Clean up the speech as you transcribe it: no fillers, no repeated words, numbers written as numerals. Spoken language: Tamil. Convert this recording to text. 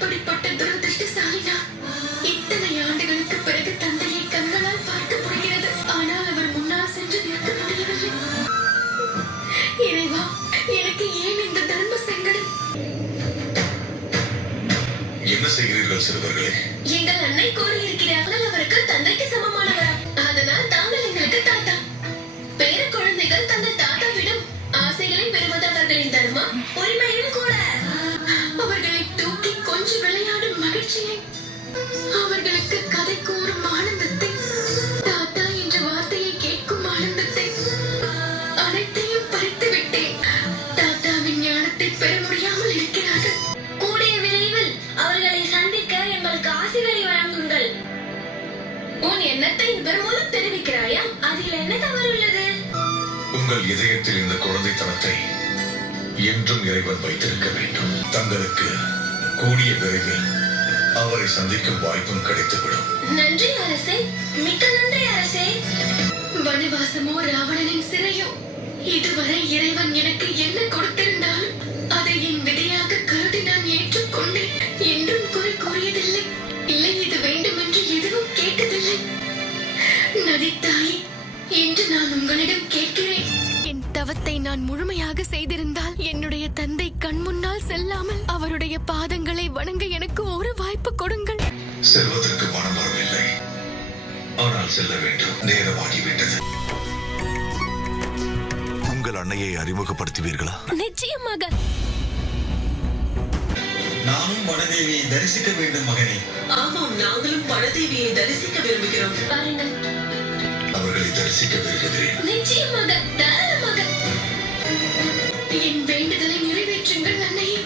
எப்படிப்பட்ட துரதிருஷ்டசாலி நான். இத்தனை ஆண்டுகளுக்கு பிறகு தந்தையை கண்களால் பார்க்க முடிகிறது. ஆனால் அவர் முன்னால் சென்று நிற்க முடியவில்லை. இறைவா, எனக்கு ஏன் இந்த தர்ம சங்கடம்? என்ன செய்கிறீர்கள் சிறுவர்களே? எங்கள் அன்னை கூறியிருக்கிறார்கள், அவருக்கு தந்தைக்கு சமமானவரா. அதனால் தாங்கள் எங்களுக்கு தாத்தா. பேர குழந்தைகள் தங்கள் தாத்தாவிடம் ஆசைகளை பெறுவது அவர்களின் தர்மம், உரிமையும் கூட. அவர்களை தூக்கி கொஞ்சம் விளையாடும் மகிழ்ச்சியை, அவர்களுக்கு கதை கூறும் ஆனந்தத்தை, தாத்தா என்ற வார்த்தையை கேட்கும் ஆனந்தத்தை, அனைத்தையும் பறித்து விட்டேன். தாத்தாவின் ஞானத்தை பெற முடியாமல் இருக்கிறார்கள். கூடிய விரைவில் அவர்களை சந்திக்க எங்களுக்கு ஆசைகளை வழங்குங்கள். உன் எண்ணத்தை இவர் மூலம் தெரிவிக்கிறாயா? அதில் என்ன தவறு உள்ளது? உங்கள் இதயத்தில் இந்த குழந்தைத்தனத்தை என்றும் இறைவன் வைத்திருக்க வேண்டும். தங்களுக்கு கூடிய விரைவில் அவரை சந்திக்கும் வாய்ப்பும் கிடைத்துவிடும். நன்றி அரசே, மிக்க நன்றி அரசே. வனவாசமோ ராவணனின் சிறையோ, இதுவரை இறைவன் எனக்கு என்ன கொடுத்திருந்தாலும் அதை என் விதையாக கருதி நான் ஏற்றுக்கொண்டேன். என்றும் குறை கூறியதில்லை. இல்லை, இது வேண்டும் என்று எதுவும் கேட்டதில்லை. நதித்தாய், இன்று நான் உங்களிடம் கேட்கிறேன். என் தவத்தை நான் முழுமையாக செய்திருந்தால் என்னுடைய தந்தை கண் முன்னால் செல்லாமல் அவருடைய பாதங்களை வணங்க எனக்கு ஒரு வாய்ப்பு கொடுங்கள். செல்வதற்கு மனம் வரவில்லை, ஆனால் செல்ல வேண்டும். நேரமாகிவிட்டது. உங்கள் அன்னையை அறிமுகப்படுத்துவீர்களா? நிச்சயமாக. நானும் வனதேவியை தரிசிக்க வேண்டும் மகனே. ஆமாம், நாங்களும் வனதேவியை தரிசிக்க விரும்புகிறோம். பாருங்கள், அவர்களை தரிசிக்க விரும்புகிறேன். நிச்சயமாக, தாராளமாக. என் வேண்டுதலை நிறைவேற்றுங்கள் அன்னையே.